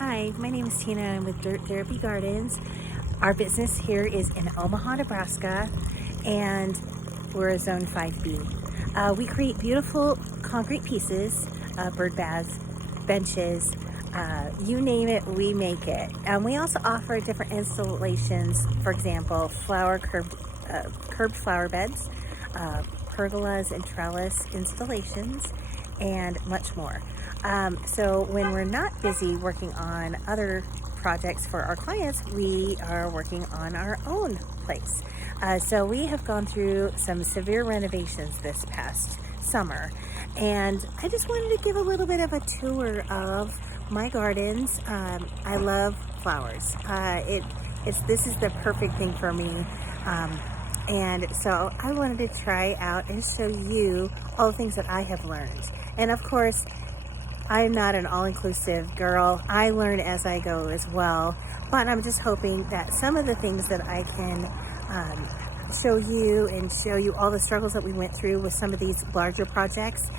Hi, my name is Tina. I'm with Dirt Therapy Gardens. Our business here is in Omaha, Nebraska, and we're a Zone 5B. We create beautiful concrete pieces, bird baths, benches, you name it, we make it. We also offer different installations, for example, curbed flower beds, pergolas and trellis installations, and much more. So when we're not busy working on other projects for our clients, we are working on our own place. So we have gone through some severe renovations this past summer, and I just wanted to give a little bit of a tour of my gardens. I love flowers. This is the perfect thing for me. And so I wanted to try out and show you all the things that I have learned. And of course, I'm not an all-inclusive girl. I learn as I go as well. But I'm just hoping that some of the things that I can show you and show you all the struggles that we went through with some of these larger projects,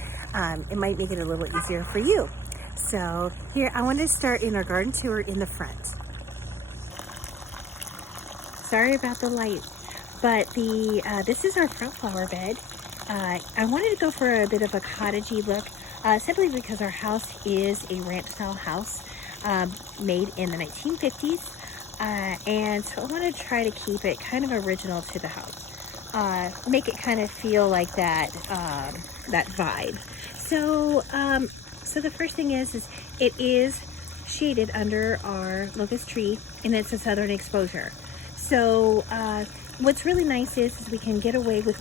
it might make it a little easier for you. So here, I want to start in our garden tour in the front. Sorry about the light, but this is our front flower bed. I wanted to go for a bit of a cottagey look, simply because our house is a ranch style house made in the 1950s, and so I want to try to keep it kind of original to the house, make it kind of feel like that that vibe. So the first thing is it is shaded under our locust tree, and it's a southern exposure. So what's really nice is we can get away with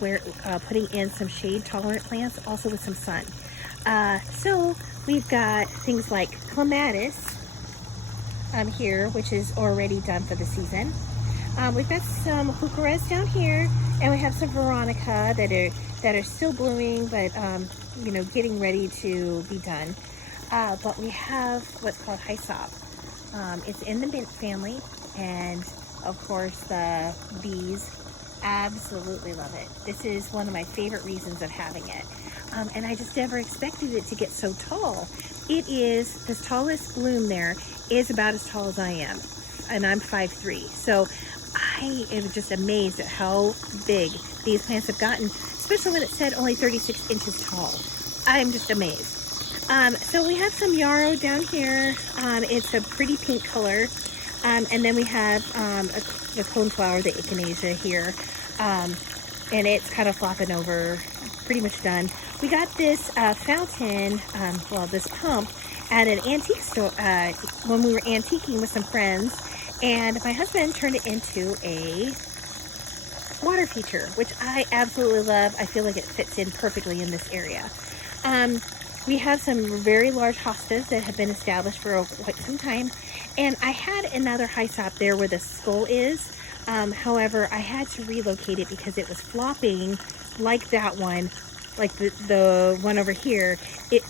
putting in some shade tolerant plants, also with some sun. So we've got things like Clematis here, which is already done for the season. We've got some heucheras down here, and we have some veronica that are still blooming, but getting ready to be done. But we have what's called hyssop. It's in the mint family, and of course the bees absolutely love it. This is one of my favorite reasons of having it. And I just never expected it to get so tall. It is, the tallest bloom there is about as tall as I am, and I'm 5'3". So I am just amazed at how big these plants have gotten, especially when it said only 36 inches tall. I'm just amazed. So we have some yarrow down here. It's a pretty pink color. And then we have the coneflower, the Echinacea here. And it's kind of flopping over, pretty much done. We got this fountain, this pump at an antique store when we were antiquing with some friends, and my husband turned it into a water feature, which I absolutely love. I feel like it fits in perfectly in this area. We have some very large hostas that have been established for quite some time, and I had another hyssop there where the skull is. However, I had to relocate it because it was flopping like that one, like the one over here,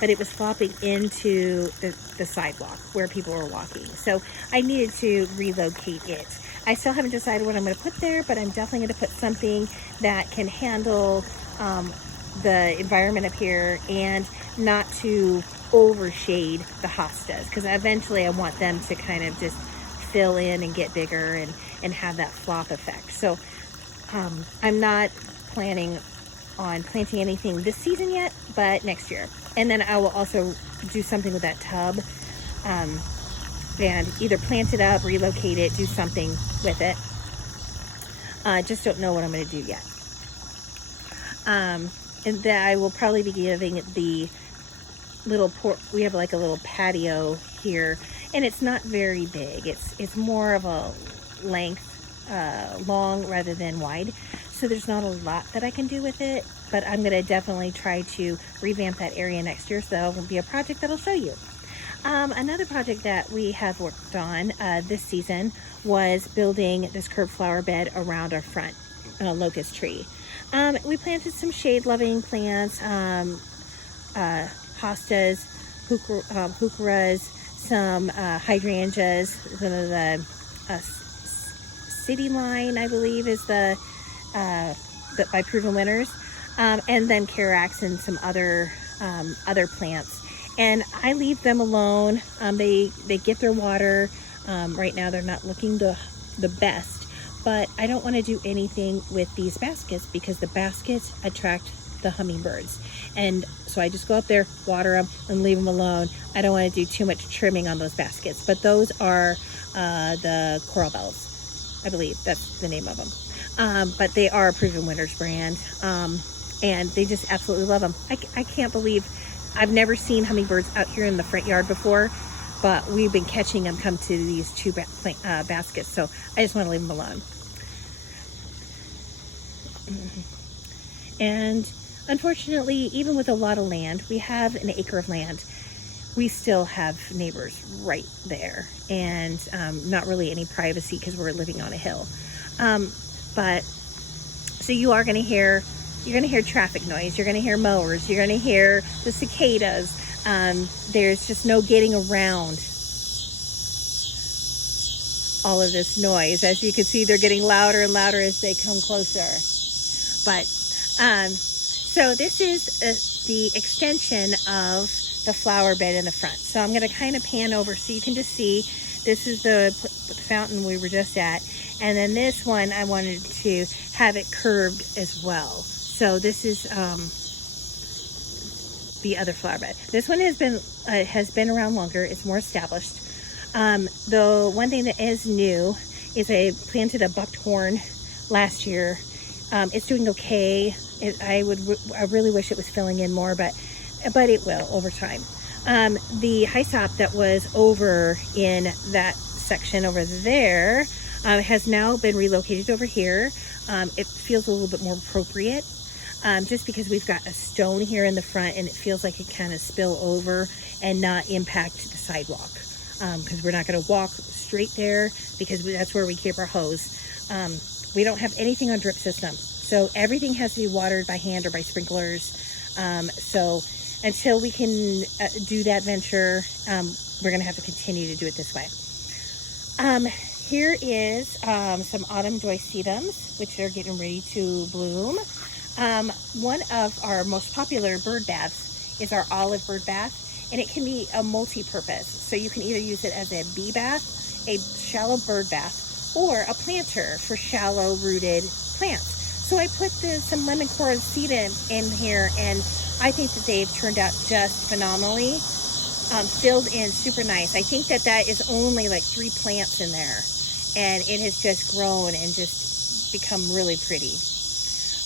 but it was flopping into the sidewalk where people were walking. So I needed to relocate it. I still haven't decided what I'm going to put there, but I'm definitely going to put something that can handle the environment up here and not to overshade the hostas, because eventually I want them to kind of just fill in and get bigger and have that flop effect. So I'm not planning on planting anything this season yet, but next year. And then I will also do something with that tub, and either plant it up, relocate it, do something with it. I just don't know what I'm going to do yet. And then I will probably be giving the little we have like a little patio here, and it's not very big. It's more of a length, long rather than wide. So there's not a lot that I can do with it, but I'm going to definitely try to revamp that area next year, so that will be a project that I'll show you. Another project that we have worked on this season was building this curved flower bed around our front locust tree. We planted some shade-loving plants, hostas, heucheras, some hydrangeas, some of the City Line, I believe, is the by Proven Winners, and then Carax and some other plants. and I leave them alone. They get their water. Right now they're not looking the best, but I don't want to do anything with these baskets because the baskets attract the hummingbirds. And so I just go up there, water them, and leave them alone. I don't want to do too much trimming on those baskets, but those are the Coral Bells, I believe that's the name of them. But they are a proven winners brand, and they just absolutely love them. I can't believe I've never seen hummingbirds out here in the front yard before, but we've been catching them come to these two baskets, so I just want to leave them alone. And unfortunately, even with a lot of land, we have an acre of land, we still have neighbors right there, and not really any privacy because we're living on a hill. But so you are going to hear, you're going to hear traffic noise, you're going to hear mowers, you're going to hear the cicadas. There's just no getting around all of this noise. As you can see, they're getting louder and louder as they come closer. But so this is the extension of the flower bed in the front. So I'm going to kind of pan over so you can just see. This is the fountain we were just at, and then this one I wanted to have it curved as well. So this is the other flower bed. This one has been around longer. It's more established. The one thing that is new is I planted a buckthorn last year. It's doing okay. I really wish it was filling in more, but it will over time. The hyssop that was over in that section over there has now been relocated over here. It feels a little bit more appropriate, just because we've got a stone here in the front, and it feels like it kind of spill over and not impact the sidewalk, because we're not going to walk straight there because that's where we keep our hose. We don't have anything on drip system, so everything has to be watered by hand or by sprinklers. So until we can do that venture, we're going to have to continue to do it this way. Here is some autumn Joy Sedums, which are getting ready to bloom. One of our most popular bird baths is our olive bird bath, and it can be a multi-purpose. So you can either use it as a bee bath, a shallow bird bath, or a planter for shallow rooted plants. So I put some lemon coral seed in here, and I think that they've turned out just phenomenally. Filled in super nice. I think that is only like 3 plants in there, and it has just grown and just become really pretty.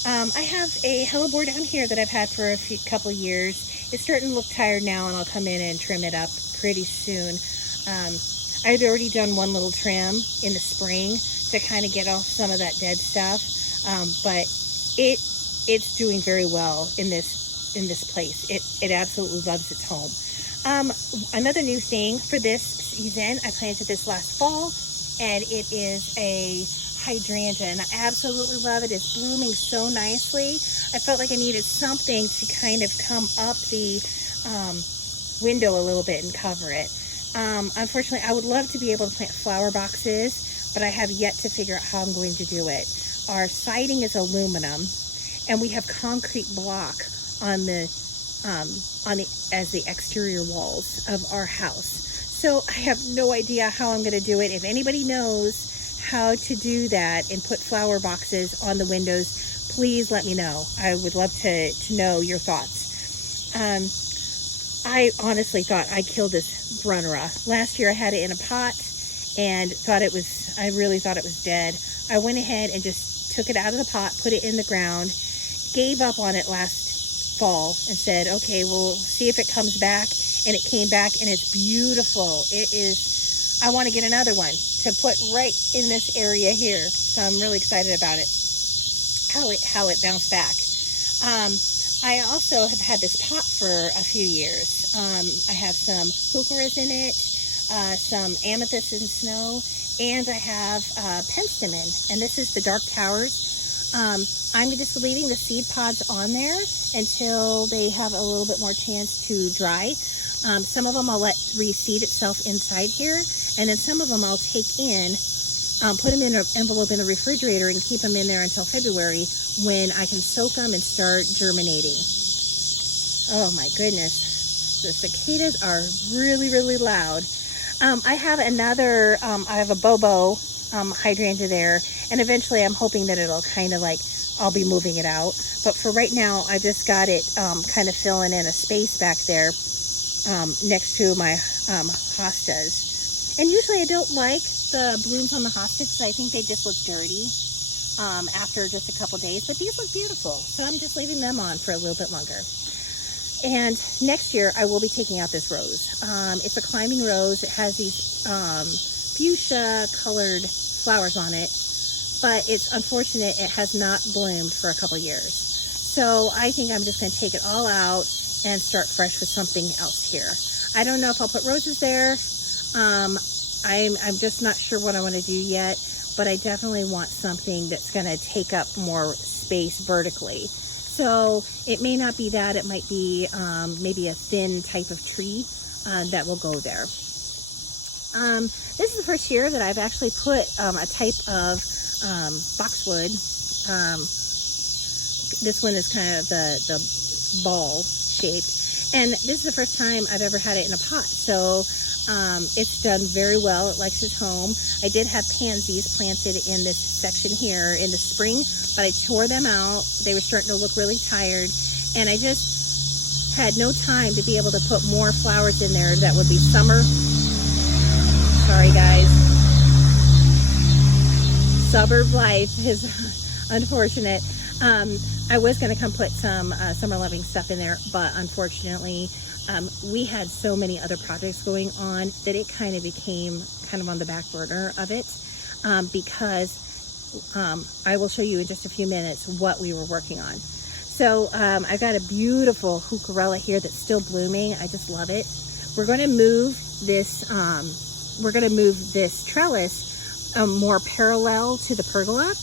I have a Hellebore down here that I've had for a couple years. It's starting to look tired now, and I'll come in and trim it up pretty soon. I've already done one little trim in the spring to kind of get off some of that dead stuff, but it's doing very well in this place. It absolutely loves its home. Another new thing for this season, I planted this last fall, and it is a hydrangea, and I absolutely love it. It's blooming so nicely. I felt like I needed something to kind of come up the window a little bit and cover it. Unfortunately, I would love to be able to plant flower boxes, but I have yet to figure out how I'm going to do it. Our siding is aluminum, and we have concrete block on the as the exterior walls of our house. So I have no idea how I'm going to do it. If anybody knows how to do that and put flower boxes on the windows, please let me know. I would love to know your thoughts. I honestly thought I killed this Brunera. Last year I had it in a pot and I really thought it was dead. I went ahead and just took it out of the pot, put it in the ground, gave up on it last fall and said, okay, we'll see if it comes back. And it came back, and it's beautiful. It is, I want to get another one to put right in this area here. So I'm really excited about it, how it bounced back. I also have had this pot for a few years. I have some heucheras in it, some amethyst and snow, and I have penstemon, and this is the dark towers. I'm just leaving the seed pods on there until they have a little bit more chance to dry. Some of them I'll let reseed itself inside here, and then some of them I'll take in, put them in an envelope in the refrigerator and keep them in there until February when I can soak them and start germinating. Oh my goodness. The cicadas are really, really loud. I have another, I have a Bobo hydrangea there, and eventually I'm hoping that it'll kind of like, I'll be moving it out. But for right now, I just got it kind of filling in a space back there next to my hostas. And usually I don't like the blooms on the hostas because I think they just look dirty after just a couple days. But these look beautiful, so I'm just leaving them on for a little bit longer. And next year I will be taking out this rose. It's a climbing rose. It has these fuchsia colored flowers on it, but it's unfortunate it has not bloomed for a couple years. So I think I'm just going to take it all out and start fresh with something else here. I don't know if I'll put roses there. I'm just not sure what I want to do yet, but I definitely want something that's going to take up more space vertically. So it may not be that, it might be maybe a thin type of tree that will go there. This is the first year that I've actually put a type of boxwood. This one is kind of the ball shaped, and this is the first time I've ever had it in a pot. So it's done very well. It likes its home. I did have pansies planted in this section here in the spring, but I tore them out. They were starting to look really tired, and I just had no time to be able to put more flowers in there that would be summer. Sorry guys. Suburb life is unfortunate. I was going to come put some summer loving stuff in there, but unfortunately we had so many other projects going on that it kind of became kind of on the back burner of it, because I will show you in just a few minutes what we were working on. So I've got a beautiful heucherella here that's still blooming. I just love it. We're going to move this trellis more parallel to the pergola,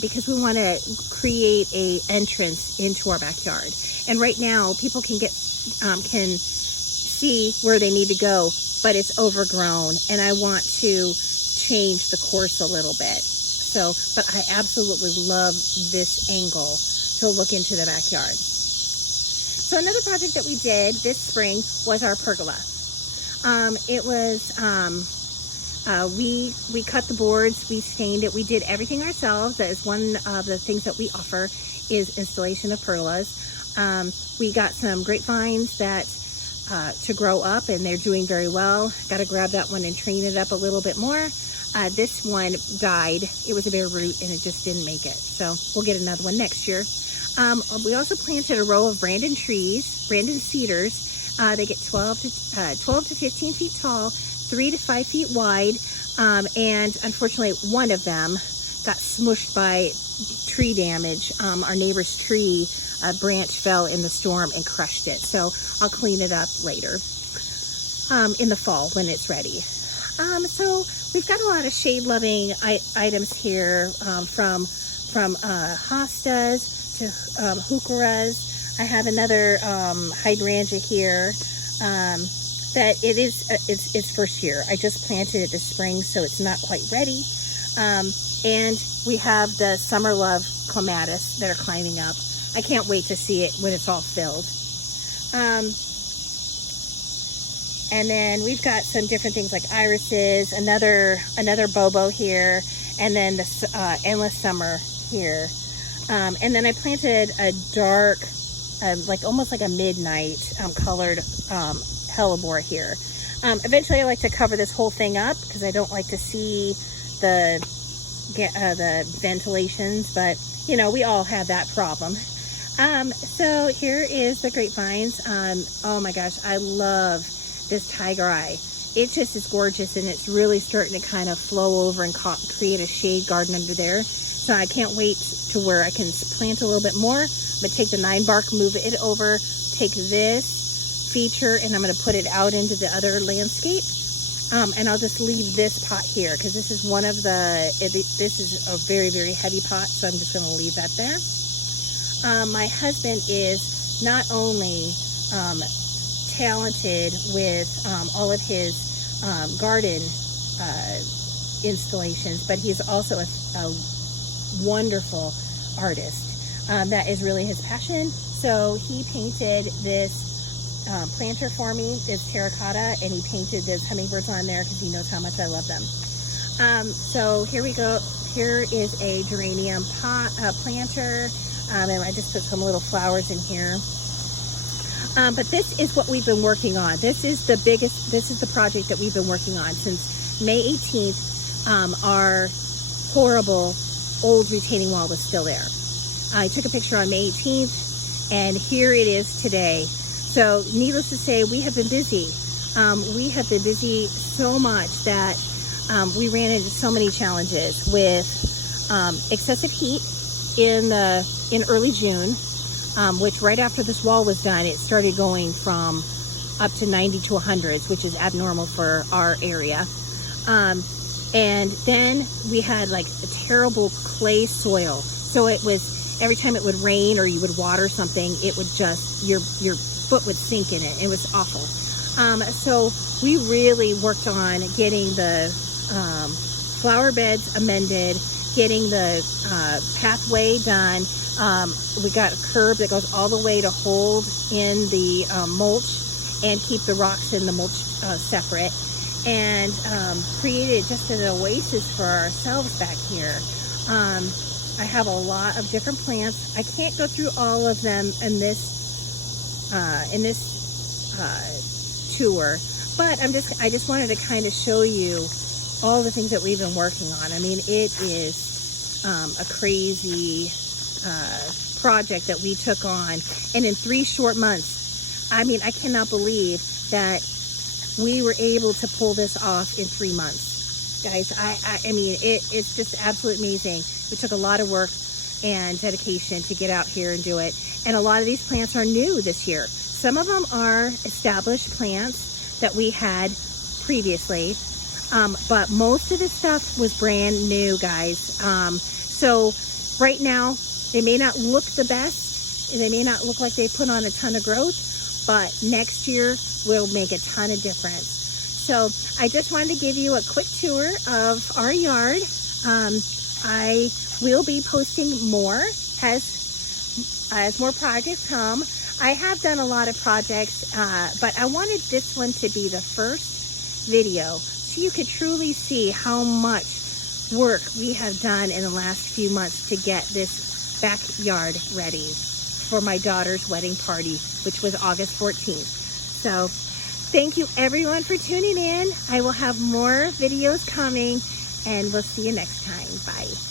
because we want to create a entrance into our backyard. And right now people can see where they need to go, but it's overgrown, and I want to change the course a little bit. So, but I absolutely love this angle to look into the backyard. So another project that we did this spring was our pergola. It was we cut the boards, we stained it, we did everything ourselves. That is one of the things that we offer, is installation of pergolas. We got some grapevines that to grow up, and they're doing very well. Got to grab that one and train it up a little bit more. This one died. It was a bare root and it just didn't make it. So we'll get another one next year. We also planted a row of Brandon cedars. They get 12 to 15 feet tall, 3 to 5 feet wide. And unfortunately, one of them got smushed by tree damage. Our neighbor's tree branch fell in the storm and crushed it. So I'll clean it up later in the fall when it's ready. So we've got a lot of shade loving items here, from hostas to heucheras. I have another hydrangea here that it's first year. I just planted it this spring, so it's not quite ready. And we have the summer love clematis that are climbing up. I can't wait to see it when it's all filled. And then we've got some different things like irises, another bobo here, and then the endless summer here. And then I planted a dark, like almost like a midnight colored hellebore here. Eventually I like to cover this whole thing up because I don't like to see the ventilations, but you know, we all have that problem. So here is the grapevines. Oh my gosh, I love this tiger eye. It just is gorgeous, and it's really starting to kind of flow over and create a shade garden under there. So I can't wait to where I can plant a little bit more. I'm gonna take the 9 bark, move it over, take this feature, and I'm gonna put it out into the other landscape. And I'll just leave this pot here because this is one of this is a very, very heavy pot, so I'm just gonna leave that there. My husband is not only talented with all of his garden installations, but he's also a wonderful artist. That is really his passion. So he painted this planter for me is terracotta, and he painted those hummingbirds on there because he knows how much I love them. So here we go. Here is a geranium planter, and I just put some little flowers in here. But this is what we've been working on. This is the project that we've been working on since May 18th. Our horrible old retaining wall was still there. I took a picture on May 18th, and here it is today. So needless to say, we have been busy. We have been busy so much that we ran into so many challenges with excessive heat in early June, which right after this wall was done, it started going from up to 90 to 100s, which is abnormal for our area. And then we had like a terrible clay soil. So it was, every time it would rain or you would water something, it would just, your foot would sink in it. It was awful. So we really worked on getting the flower beds amended, getting the pathway done. We got a curb that goes all the way to hold in the mulch and keep the rocks in the mulch separate, and created just an oasis for ourselves back here. I have a lot of different plants. I can't go through all of them in this tour, but I just wanted to kind of show you all the things that we've been working on. I mean, it is a crazy project that we took on, and in 3 short months. I mean, I cannot believe that we were able to pull this off in 3 months, guys. I mean, it's just absolutely amazing. We took a lot of work and dedication to get out here and do it, and a lot of these plants are new this year. Some of them are established plants that we had previously, but most of this stuff was brand new, guys. So right now, they may not look the best, they may not look like they put on a ton of growth, but next year will make a ton of difference. So I just wanted to give you a quick tour of our yard. I will be posting more as more projects come. I have done a lot of projects, but I wanted this one to be the first video so you could truly see how much work we have done in the last few months to get this backyard ready for my daughter's wedding party, which was August 14th. So thank you everyone for tuning in. I will have more videos coming, and we'll see you next time. Bye.